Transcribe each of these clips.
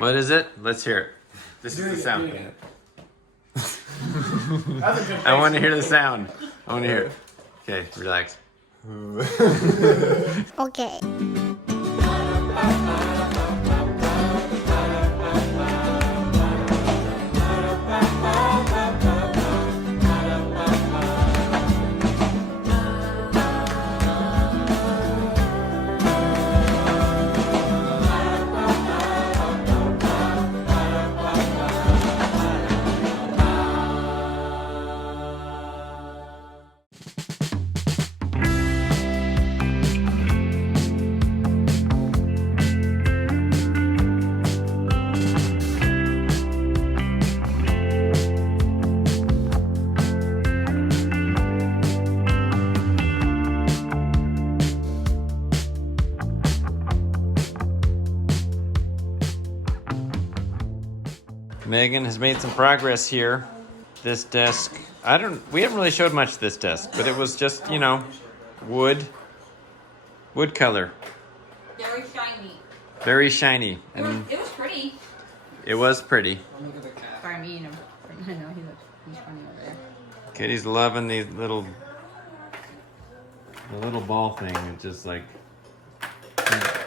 What is it? Let's hear it. This is the sound. I want to hear the sound. I want to hear it. Okay, relax. Okay. Megan has made some progress here. This desk, we haven't really showed much this desk, but it was just, wood color. Very shiny. Very shiny. And It was pretty. it was pretty. Sorry, me and him. I know he's funny over there. Kitty's loving the little ball thing. It's just like,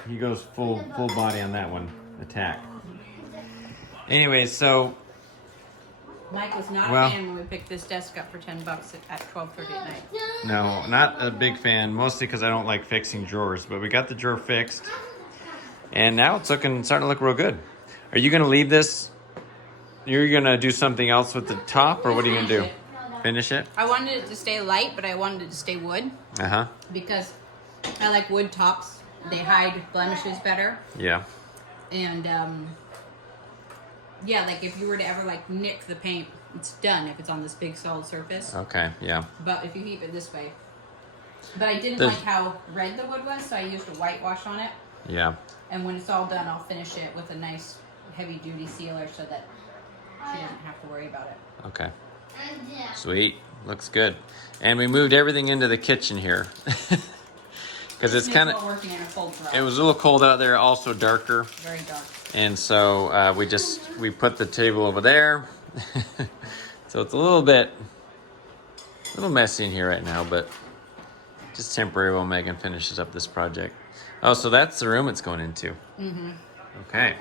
he goes full body on that one. Attack. Anyway, so Mike was not a fan when we picked this desk up for $10 at 12:30 at night. no, not a big fan, mostly because I don't like fixing drawers, but we got the drawer fixed, and now it's starting to look real good. Are you going to leave this? You're going to do something else with the top, or what are you going to do? Finish it? I wanted it to stay light, but I wanted it to stay wood. Uh-huh. Because I like wood tops. They hide blemishes better. Yeah. And, yeah, like if you were to ever like nick the paint, it's done if it's on this big solid surface. Okay, yeah. But if you keep it this way. But I didn't like how red the wood was, so I used a whitewash on it. Yeah. And when it's all done, I'll finish it with a nice heavy duty sealer so that she doesn't have to worry about it. Okay. Sweet. Looks good. And we moved everything into the kitchen here. Because it's kind of, working in a cold draw. it was a little cold out there, also darker. Very dark. And so we put the table over there. So it's a little messy in here right now, but just temporary while Megan finishes up this project. Oh, so that's the room it's going into. Mm-hmm. Okay.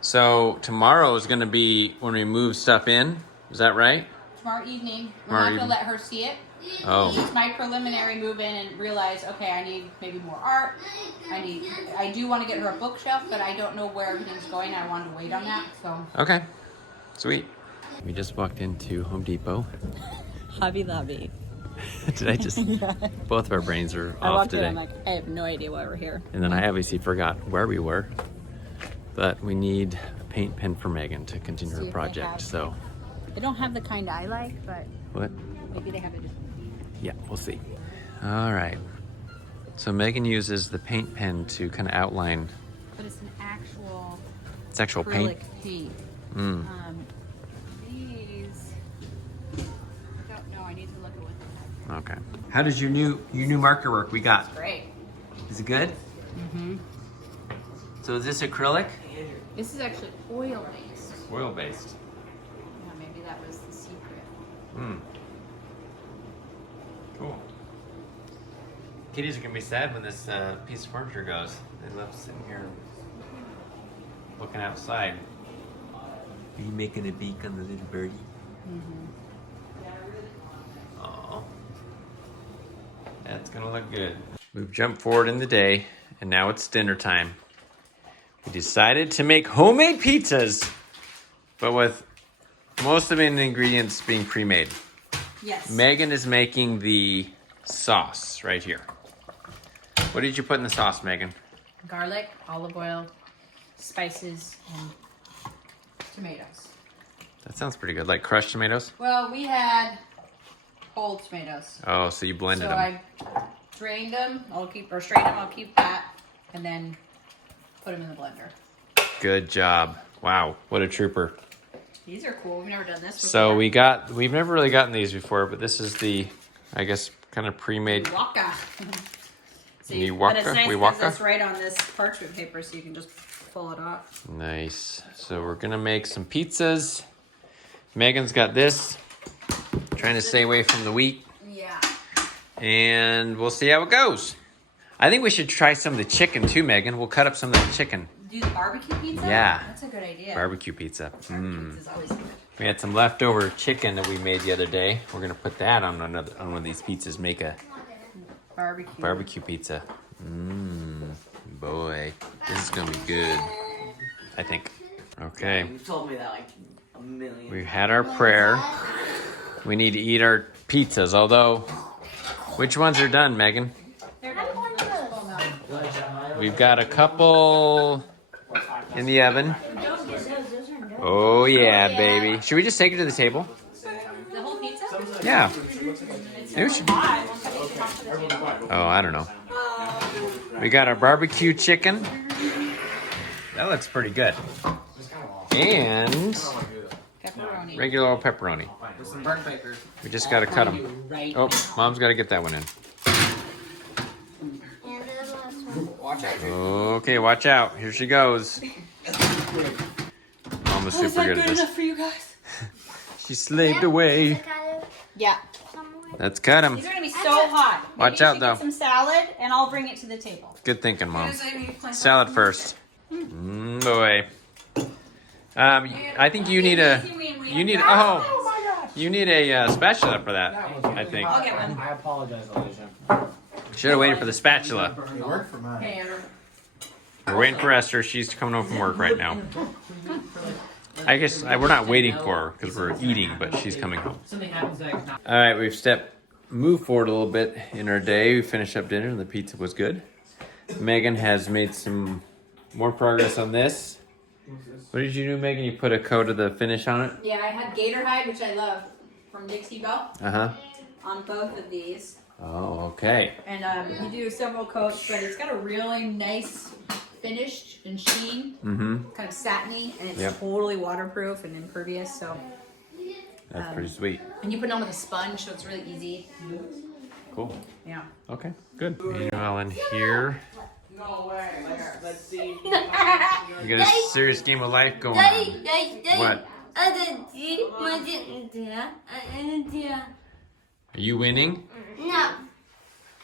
So tomorrow is going to be when we move stuff in. Is that right? Tomorrow evening, we're not going to let her see it. Oh. It's my preliminary move in and realize, okay, I need maybe more art. I do want to get her a bookshelf, but I don't know where everything's going. I wanted to wait on that, so. Okay. Sweet. We just walked into Home Depot. Hobby Lobby. Did I just? Both of our brains are I off walked today. in, I'm like, I have no idea why we're here. And then I obviously forgot where we were. But we need a paint pen for Megan to continue her project. So. They don't have the kind I like, but. What? Maybe they have it. Yeah, we'll see. All right. So Megan uses the paint pen to kind of outline. But it's an actual. It's actual paint. paint. Mm. These. I don't know. I need to look at what they have. Okay. How does your new marker work? We got. Great. Is it good? Mm-hmm. So is this acrylic? This is actually oil based. Oil based. Yeah, maybe that was the secret. Hmm. Cool. Kitties are gonna be sad when this piece of furniture goes. They left sitting here looking outside. Are you making a beak on the little birdie? Mm-hmm. Oh, that's gonna look good. We've jumped forward in the day, and now it's dinner time. We decided to make homemade pizzas, but with most of the ingredients being pre-made. Yes. Megan is making the sauce right here. What did you put in the sauce, Megan? Garlic, olive oil, spices, and tomatoes. That sounds pretty good. Like crushed tomatoes? Well, we had whole tomatoes. Oh, so you blended So them. I drained them. Strained them. I'll keep that, and then put them in the blender. Good job. Wow, what a trooper. These are cool. We've never done this before. So we've never really gotten these before, but this is the, I guess, kind of pre-made. Waka. See, You but it's waka? nice We because waka? it's right on this parchment paper, so you can just pull it off. Nice. So we're gonna make some pizzas. Megan's got this. Trying to stay away from the wheat. Yeah. And we'll see how it goes. I think we should try some of the chicken too, Megan. We'll cut up some of the chicken. Do the barbecue pizza? Yeah. That's a good idea. Barbecue pizza. Pizza's always good. We had some leftover chicken that we made the other day. We're gonna put that on one of these pizzas. Make a barbecue pizza. Boy, this is gonna be good. I think. Okay. You've told me that like a million. We've had our prayer. We need to eat our pizzas. Although, which ones are done, Megan? We've got a couple in the oven. Oh yeah, baby. Should we just take it to the table? The whole pizza? Yeah. Maybe we should. Oh, I don't know. We got our barbecue chicken. That looks pretty good. And Pepperoni. regular old pepperoni. With some burnt papers. We just gotta cut them. Oh, Mom's gotta get that one in. Watch out. Okay, watch out. Here she goes. Mom was super good at this. for you guys? She slaved away. Yeah. Let's cut them. These are gonna be so hot. Maybe Watch you out, should though. Get some salad, and I'll bring it to the table. Good thinking, Mom. Salad first. Boy. I think you need a. You need. Oh. You need a spatula for that. I think. I'll get one. I apologize, Alicia. Should have waited for the spatula. It worked for mine. Hey, Andrew. We're waiting for Esther. She's coming home from work right now. I guess we're not waiting for her because we're eating, but she's coming home. Something happens like. All right, we've moved forward a little bit in our day. We finished up dinner and the pizza was good. Megan has made some more progress on this. What did you do, Megan? You put a coat of the finish on it? Yeah, I had gator hide, which I love, from Dixie Belle, Uh-huh. on both of these. Oh, okay. And you do several coats, but it's got a really nice finish and sheen, Mm-hmm. kind of satiny, and it's Yep. totally waterproof and impervious. So, That's pretty sweet. and you put it on with a sponge, so it's really easy. Cool. Yeah. Okay, good. Meanwhile, in here, No way. Let's see. we got a serious game of life going on. What? Are you winning? No.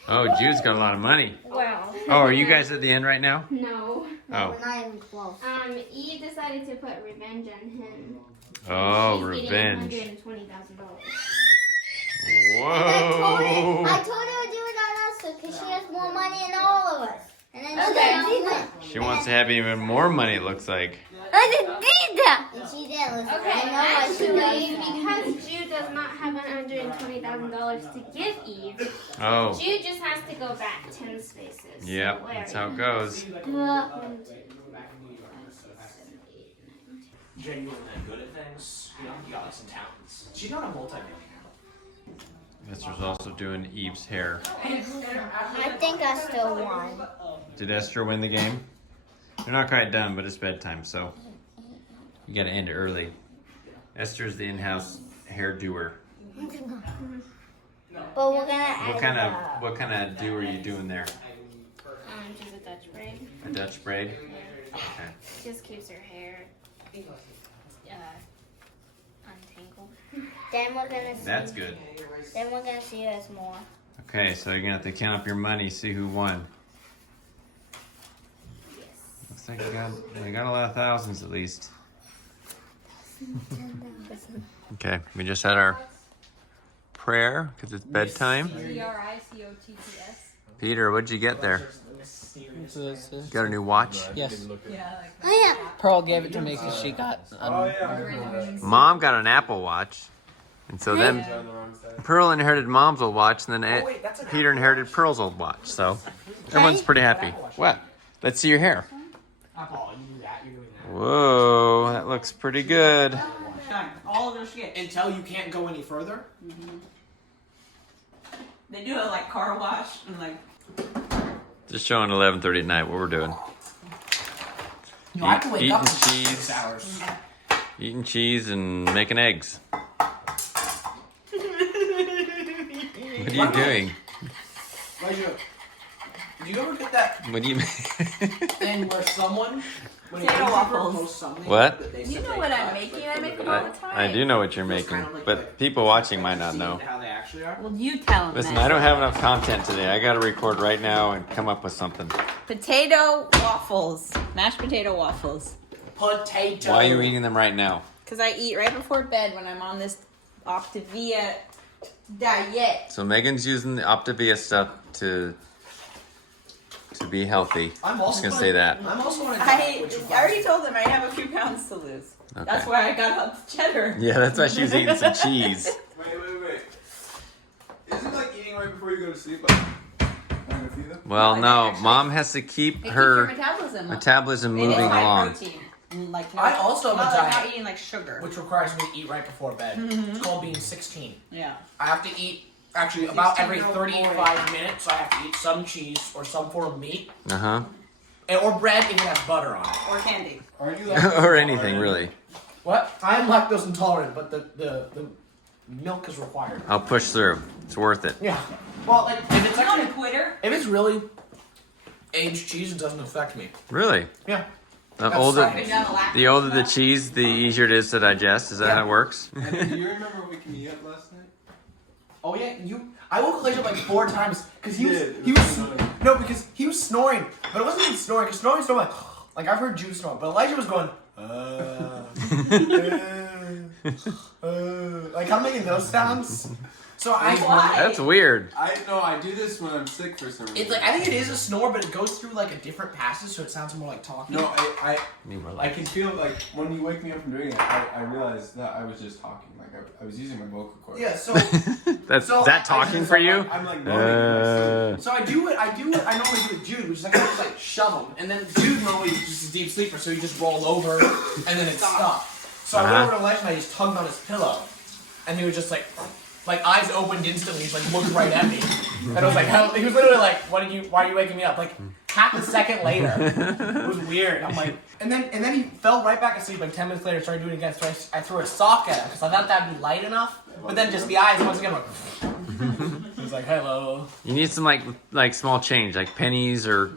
Oh, Jude's got a lot of money. Well. Oh, are you guys at the end right now? No. Oh. We're not even close. Eve decided to put revenge on him. Oh, She's revenge. getting $120,000. Whoa. I told her to do it on us because she has more money than all of us. And then she did She wants to have even more money, it looks like. I did that. And she did. Listen, I know why she does that. Because Jude does not have $120,000 to give Eve, Oh, Jude just has to go back 10 spaces. yep, that's how it goes. Genuinely good at things. You know, you got some talents. She's not a multi-millionaire. Esther's also doing Eve's hair. I think I still won. Did Esther win the game? They're not quite done, but it's bedtime, so you gotta end it early. Esther's the in-house hair doer. But we're gonna What kind of do are you doing there? She's a Dutch braid. A Dutch braid? Okay. Just keeps her hair untangled. Then we're gonna see. That's good. Then we're gonna see us more. Okay, so you're gonna have to count up your money, see who won. Looks like we got a lot of thousands at least. Okay, we just had our prayer because it's bedtime. TRICOTTS. Peter, what'd you get there? Got a new watch? Yes. Yeah, like Oh yeah. Pearl gave it to me because she got. Mom got an Apple Watch, and so then Pearl inherited Mom's old watch, and then Peter inherited Pearl's old watch. So everyone's pretty happy. What? Let's see your hair. Whoa, that looks pretty good. done. All of their skits. Until you can't go any further. They do it like car wash and like. Just showing 11:30 at night what we're doing. No, I have to wake Eating up in cheese. 6 hours. Eating cheese and making eggs. What are you doing? Do you ever get that What do you mean? thing where someone when Potato you waffles. post something What? that they You said know they what I'm cut, making? like, I make for them all the time. I do know what you're It's making, kind of like but people watching might not see know. how they actually are. Well, you tell them. Listen, then. I don't have enough content today. I got to record right now and come up with something. Potato waffles, mashed potato waffles. Potato. Why are you eating them right now? Because I eat right before bed when I'm on this Optavia diet. So Megan's using the Optavia stuff to be healthy. I'm I'm also just gonna say that. I'm also on a I diet, which already told them I have a few pounds to lose. Okay. That's why I got up the cheddar. Yeah, that's why she's eating some cheese. Wait. Is it like eating right before you go to sleep? Like, kind of feed them? Well, No, no, actually- Mom has to keep It keeps her your metabolism up. metabolism It is moving high along. protein. Like I also have a not, diet. not eating like sugar. which requires me to eat right before bed. It's called being 16. Yeah. I have to eat actually about every 16-year-old boy. 35 minutes. I have to eat some cheese or some form of meat, Uh huh. or bread if it has butter on it. Or candy. Aren't you Or anything really. What? I am lactose intolerant, but the milk is required. I'll push through. It's worth it. Yeah. Well, like if it's I'm not a actually quitter. if it's really aged cheese, it doesn't affect me. Really. Yeah. The That's older, science. the older the cheese, the easier it is to digest. Is that how it works? Do you remember waking me up last night? Oh yeah, I woke Elijah up like 4 times because he was annoying. no because he was snoring, but it wasn't even snoring because snoring like I've heard Jude snore, but Elijah was going like I'm making those sounds. So That's weird. I do this when I'm sick for some reason. it's like I think it is a snore, but it goes through like a different passage, so it sounds more like talking. No, I I can feel like when you wake me up from doing it, I realized that I was just talking. Like I was using my vocal cords. Yeah, so That's So that I talking just- for you? I'm like moaning. Uh, so I do what I normally do with Jude, which is like I just like shove him, and then Jude normally is just a deep sleeper, so he just roll over and then it stopped. So I went over to Elijah and I just tugged on his pillow, and he was just like eyes opened instantly, he like looked right at me, and I was like, he was literally like, why are you waking me up? Like half a second later, it was weird. I'm like, and then he fell right back asleep. Like 10 minutes later, started doing it again. So I threw a sock at him because I thought that'd be light enough, but then just the eyes once again like. He was like, hello. you need some like small change, like pennies or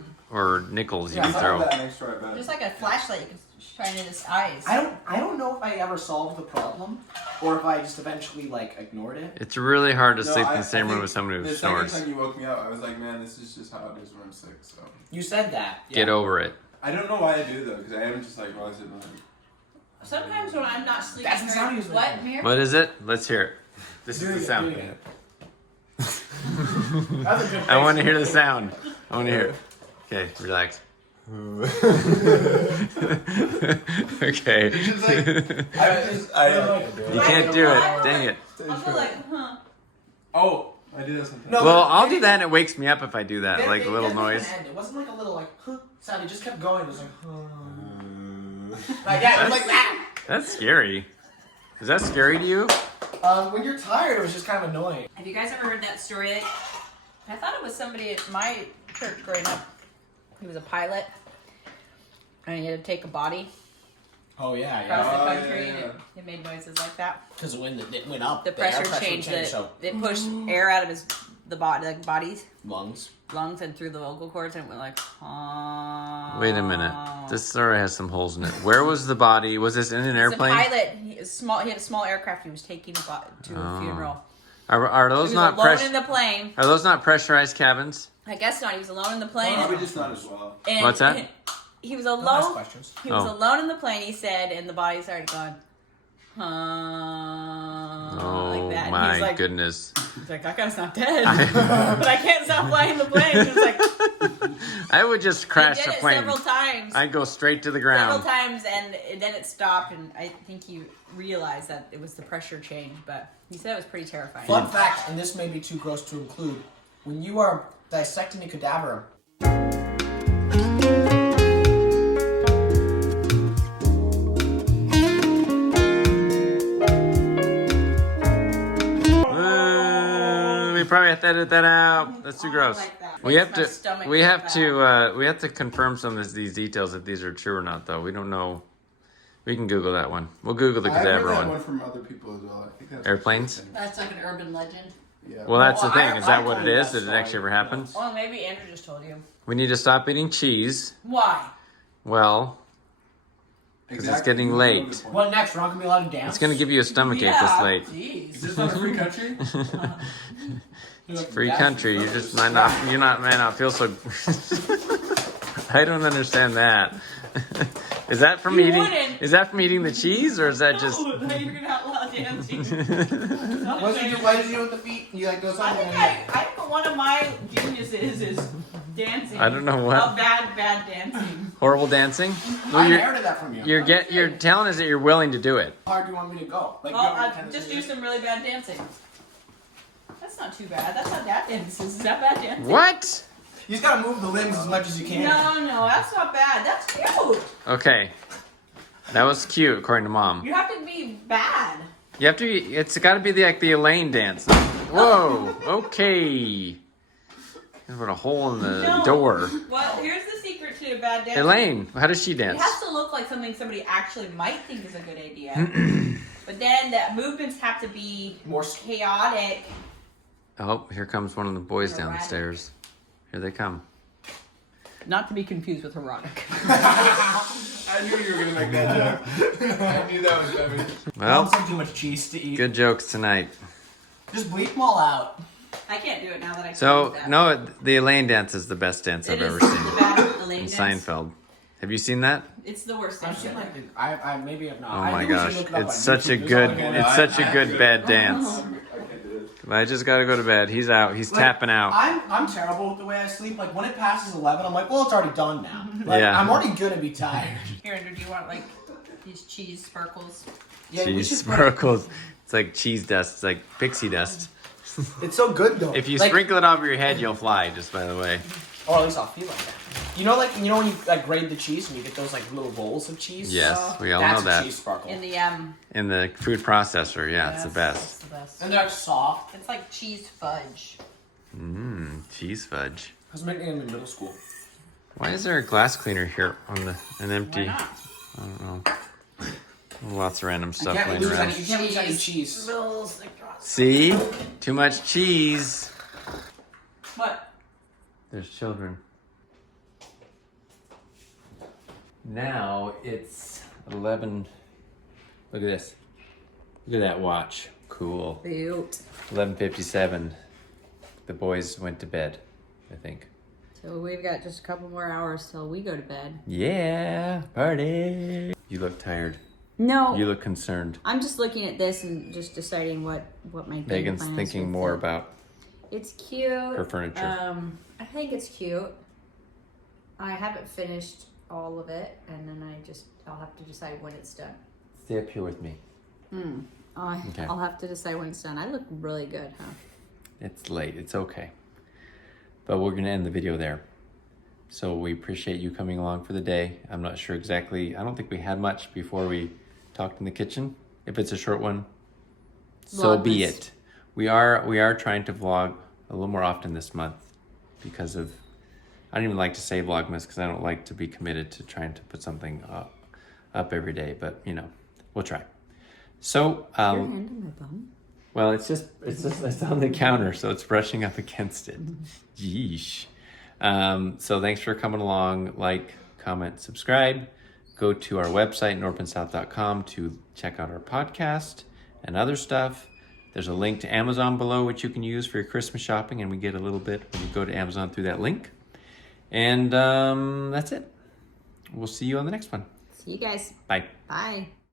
nickels you Yeah, can Throw throw. that next to our bed. Just like a flashlight, you can shine in his eyes. I don't know if I ever solved the problem, or if I just eventually like ignored it. It's really hard to No, sleep in I the same room think with someone who the second snores. time you woke me up, I was like, man, this is just how it is when I'm sick. So You said that. Get over it. I don't know why I do though, because I am just like relative. Sometimes when I'm not sleeping That's the sound he was what, making. Mir? What is it? Let's hear it. This is the sound. That's a good I want to hear the sound. I want to hear it. Okay, relax. Okay. Just like, You can't do it. Dang it. I'll go like, huh. oh, I do that sometimes. No. Well, I'll do that and it wakes me up if I do that, Then like a it little didn't noise. even end. It wasn't like a little like huh sound. It just kept going. It was like huh. Like yeah, it was like that. That's scary. Is that scary to you? When you're tired, it was just kind of annoying. Have you guys ever heard that story? I thought it was somebody at my church growing up. He was a pilot, and he had to take a body Oh yeah, across Oh, the yeah, country, yeah, and it made noises like that. Because when it went up, The air pressure changed. so It pushed air out of the body's lungs. lungs and through the vocal cords, and it went like, Wait a minute. This story has some holes in it. Where was the body? Was this in an He's a airplane? pilot. He had a small aircraft. He was taking to a funeral. Are He those was not alone in the plane. Are those not pressurized cabins? I guess not. He was alone in the plane. Probably just not as well. And What's that? He was Don't ask alone. questions. He was Oh. alone in the plane. He said, and the body started going, Oh like that. And my he's like, goodness! He's like, that guy's not dead, but I can't stop flying the plane. He was like, I would just he crash did the it plane. several times. I'd go straight to the Several ground. times, and then it stopped, and I think he realized that it was the pressure change. But he said it was pretty terrifying. Fun fact, and this may be too gross to include: when you are dissecting a cadaver. We probably have to edit that out. That's too gross. Like that. We Makes have my to. stomach We go have bad. to. We have to confirm some of these details if these are true or not, though. We don't know. We can Google that one. We'll Google the I've heard cadaver that one. one from other people as well. I think that's Airplanes? That's like an urban legend. Yeah. Well, that's the Well, thing. I Is that what told it you is? that Did it actually story. ever happen? Well, maybe Andrew just told you. We need to stop eating cheese. Why? Well, because it's getting late. What next? We're not gonna be allowed to dance. It's going to give you a stomachache this late. Jeez. Is this not a free country? It's free country. You just might not feel so. I don't understand that. Is that from eating? wouldn't. Is that from eating the cheese, or is that just? You're gonna outlaw dancing. What did you do with the feet? You like go I something? think I think one of my geniuses is dancing. I don't know what. Oh, bad dancing. Horrible dancing. I inherited that from you. You're telling us that you're willing to do it. How hard do you want me to go? Like, Well, you want me to just do some really bad dancing. That's not too bad. That's how dad dances. Is that bad dancing? What? You just gotta move the limbs as much as you can. No, that's not bad. That's cute. Okay. That was cute, according to Mom. You have to be bad. You have to be. It's got to be like the Elaine dance. Whoa. Okay. There's a hole in the No. door. Well, here's the secret to bad dancing. Elaine, how does she It dance? has to look like something somebody actually might think is a good idea. But then the movements have to be More chaotic. Oh, here comes one of the boys Erratic. downstairs. Here they come. Not to be confused with erotic. I knew you were gonna make that joke. I knew that was coming. Well, Don't too much cheese to eat. good jokes tonight. Just bleep them all out. I can't do it now that I So, that. no, the Elaine dance is the best dance It I've is ever the seen. bad Elaine In dance. Seinfeld. Have you seen that? It's the worst thing. I've seen ever. like I maybe have not. Oh I my think we should gosh, look it up it's on such a YouTube. good, There's all- it's such a good bad dance. I can't do it. I just gotta go to bed. He's out. He's Like, tapping out. I'm terrible with the way I sleep. Like when it passes 11, I'm like, well, it's already done now. Like, Yeah. I'm already gonna be tired. Here, Andrew, do you want like these cheese sparkles? Yeah, we Cheese should put- sparkles. It's like cheese dust. It's like pixie dust. It's so good though. If you like, sprinkle it over your head, you'll fly. Just by the way. or at least I'll feel like that. You know when you like grate the cheese and you get those like little rolls of cheese. Yes, we all That's know that. a cheese sparkle. In the In the food processor, yeah, it's the yes, best. It's the best. And they're like soft. It's like cheese fudge. Mmm, cheese fudge. I was making them in middle school. Why is there a glass cleaner here on an empty? Why not? I don't know. Lots of random You stuff can't laying lose around. any. You can't lose any cheese. Bills. See? Too much cheese. What? There's children. Now it's 11. Look at this. Look at that watch. Cool. Cute. 11:57. The boys went to bed, I think. So we've got just a couple more hours till we go to bed. Yeah, party. You look tired. No. You look concerned. I'm just looking at this and just deciding what my game Megan's plan is thinking with more it. about It's cute. her furniture. I think it's cute. I haven't finished all of it, and then I'll have to decide when it's done. Stay up here with me. Okay. I'll have to decide when it's done. I look really good, huh? It's late. It's okay. But we're going to end the video there. So we appreciate you coming along for the day. I'm not sure exactly. I don't think we had much before we talked in the kitchen. If it's a short one, so be Vlogmas. it. We are trying to vlog a little more often this month because of, I don't even like to say Vlogmas because I don't like to be committed to trying to put something up every day, but you know, we'll try. So, Your hand on my bum? well, it's on the counter, so it's brushing up against it. Yeesh. So thanks for coming along. Like, comment, subscribe. Go to our website, knorppandsouth.com, to check out our podcast and other stuff. There's a link to Amazon below, which you can use for your Christmas shopping, and we get a little bit when you go to Amazon through that link. And that's it. We'll see you on the next one. See you guys. Bye. Bye.